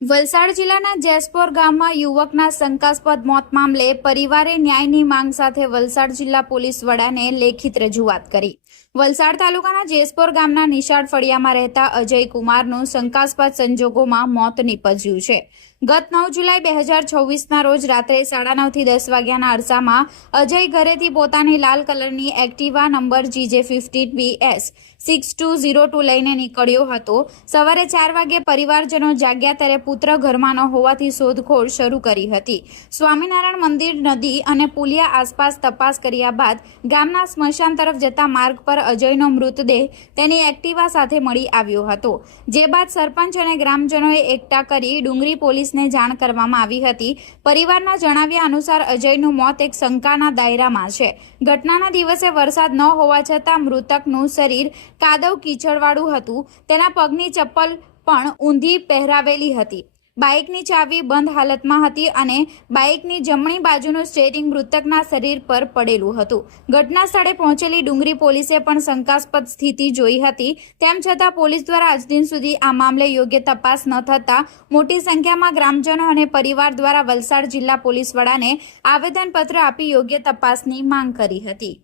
વલસાડ જિલ્લાના જેસપોર ગામમાં યુવકના શંકાસ્પદ મોત મામલે પરિવારે ન્યાયની માંગ સાથે વલસાડ જિલ્લા પોલીસ વડાને લેખિત રજૂઆત કરી। વલસાડ તાલુકાના જેસપોર ગામના નિશાળ ફળિયામાં રહેતા અજય કુમારનું શંકાસ્પદ સંજોગોમાં મોત નીપજ્યું છે। ગત 9 જુલાઈ 2024ના રોજ રાત્રે 9:30 થી 10 વાગ્યાના અરસામાં અજય ઘરેથી પોતાની લાલ કલરની એક્ટિવા નંબર GJ50BS 6202 લઈને નીકળ્યો હતો। સવારે 4 વાગ્યે પરિવારજનો જાગ્યા ત્યારે પુત્ર ઘરમાં ન હોવાથી શોધખોળ શરૂ કરી હતી। સ્વામિનારાયણ મંદિર, નદી અને પુલિયા આસપાસ તપાસ કર્યા બાદ ગામના સ્મશાન તરફ જતા માર્ગ પર અજયનો મૃતદેહ તેની એક્ટિવા સાથે મળી આવ્યો હતો। જે બાદ સરપંચ અને ગ્રામજનોએ એકઠા કરી ડુંગરી પોલીસને જાણ કરવામાં આવી હતી। પરિવારના જણાવ્યા અનુસાર અજયનું મોત એક શંકાના દાયરામાં છે। ઘટનાના દિવસે વરસાદ ન હોવા છતાં મૃતકનું શરીર કાદવ કીચડવાળું હતું। તેના પગની ચપ્પલ પણ ઊંધી પહેરાવેલી હતી। બાઇકની ચાવી બંધ હાલતમાં હતી અને બાઇકની જમણી બાજુનું સ્ટીયરિંગ મૃતકના શરીર પર પડેલું હતું। ઘટના સ્થળે પહોંચેલી ડુંગરી પોલીસે પણ શંકાસ્પદ સ્થિતિ જોઈ હતી। તેમ છતાં પોલીસ દ્વારા આજ દિન સુધી આ મામલે યોગ્ય તપાસ ન થતાં મોટી સંખ્યામાં ગ્રામજનો અને પરિવાર દ્વારા વલસાડ જિલ્લા પોલીસ વડાને આવેદનપત્ર આપી યોગ્ય તપાસની માંગ કરી હતી।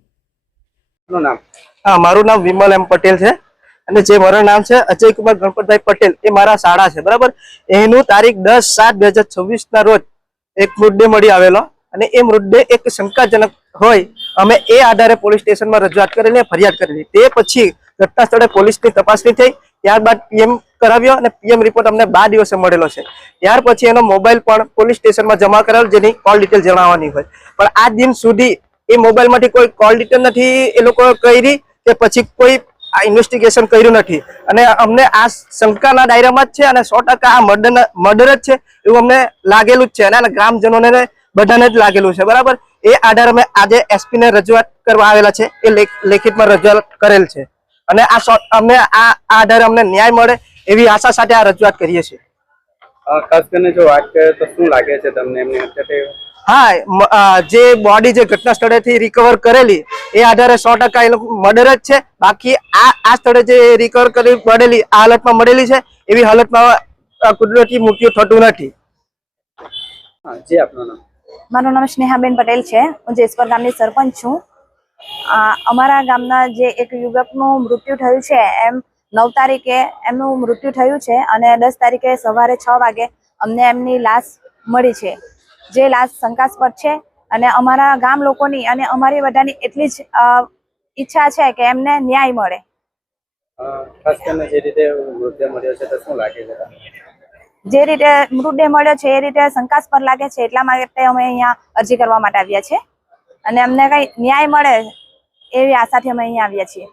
મારું નામ વિમલ એમ પટેલ છે અને જે મારું નામ છે અજય કુમાર ગણપતભાઈ પટેલ। એ મારા શાળા છે, બરાબર। એનું તારીખ 10/7/2026 ના રોજ એક મૃતદેહ મળી આવેલો અને એ મૃતદેહ એક શંકાજનક હોય અમે એ આધારે પોલીસ સ્ટેશનમાં રજૂઆત કરેલી, ફરિયાદ કરેલી। તે પછી ઘટના સ્થળે પોલીસની તપાસણી થઈ, ત્યારબાદ પીએમ કરાવ્યો અને પીએમ રિપોર્ટ અમને 12 દિવસે મળેલો છે। ત્યાર પછી એનો મોબાઈલ પણ પોલીસ સ્ટેશનમાં જમા કરાવેલ, જેની કોલ ડિટેલ જણાવવાની હોય, પણ આજ દિન સુધી એ મોબાઈલમાંથી કોઈ કોલ ડિટેલ નથી એ લોકો કરી કે પછી કોઈ આ ઇન્વેસ્ટિગેશન કર્યું નથી અને અમને આ શંકાના દાયરામાં જ છે અને 100% આ મર્ડર જ છે એવું અમને લાગેલું જ છે અને ગ્રામજનોને બધાને જ લાગેલું છે, બરાબર। એ આધારે અમે આજે એસપી ને રજૂઆત કરવા આવેલા છે। એ લેખિતમાં રજૂઆત કરેલ છે અને અમને આ આધારે અમને ન્યાય મળે એવી આશા સાથે આ રજૂઆત કરીએ છીએ। ખાસ કરીને જો વાત કરીએ તો શું લાગે છે તમને એમની હત્યા? હા, જે બોડી જે ઘટના સ્થળેથી રિકવર કરેલી એ આધારે 100% એ લોકો મર્ડર જ છે। બાકી આ સ્થળે જે રિકવર કરી મળેલી આ હાલતમાં મળેલી છે એવી હાલતમાં કુદરતી મૃત્યુ થતું નથી। જી, આપનું નામ? મારું નામ સ્નેહાબેન પટેલ છે। હું જેસપર ગામની સરપંચ છું। અમારા ગામના જે એક યુવકનું મૃત્યુ થયું છે, એમ 9 તારીખે એમનું મૃત્યુ થયું છે અને 10 તારીખે સવારે 6 વાગે અમને એમની લાશ મળી છે, જે લાશ શંકાસ્પદ છે અને અમારા ગામ લોકોની અને અમારી બધાની એટલી જ ઈચ્છા છે કે એમને ન્યાય મળે। ખાસ કરીને જે રીતે મૃતદેહ મળ્યો છે તો શું લાગે છે? જે રીતે મૃતદેહ મળ્યો છે એ રીતે શંકાસ્પદ લાગે છે, એટલા માટે અમે અહીંયા અરજી કરવા માટે આવ્યા છીએ અને અમને કઈ ન્યાય મળે એવી આશાથી અમે અહીંયા આવ્યા છીએ।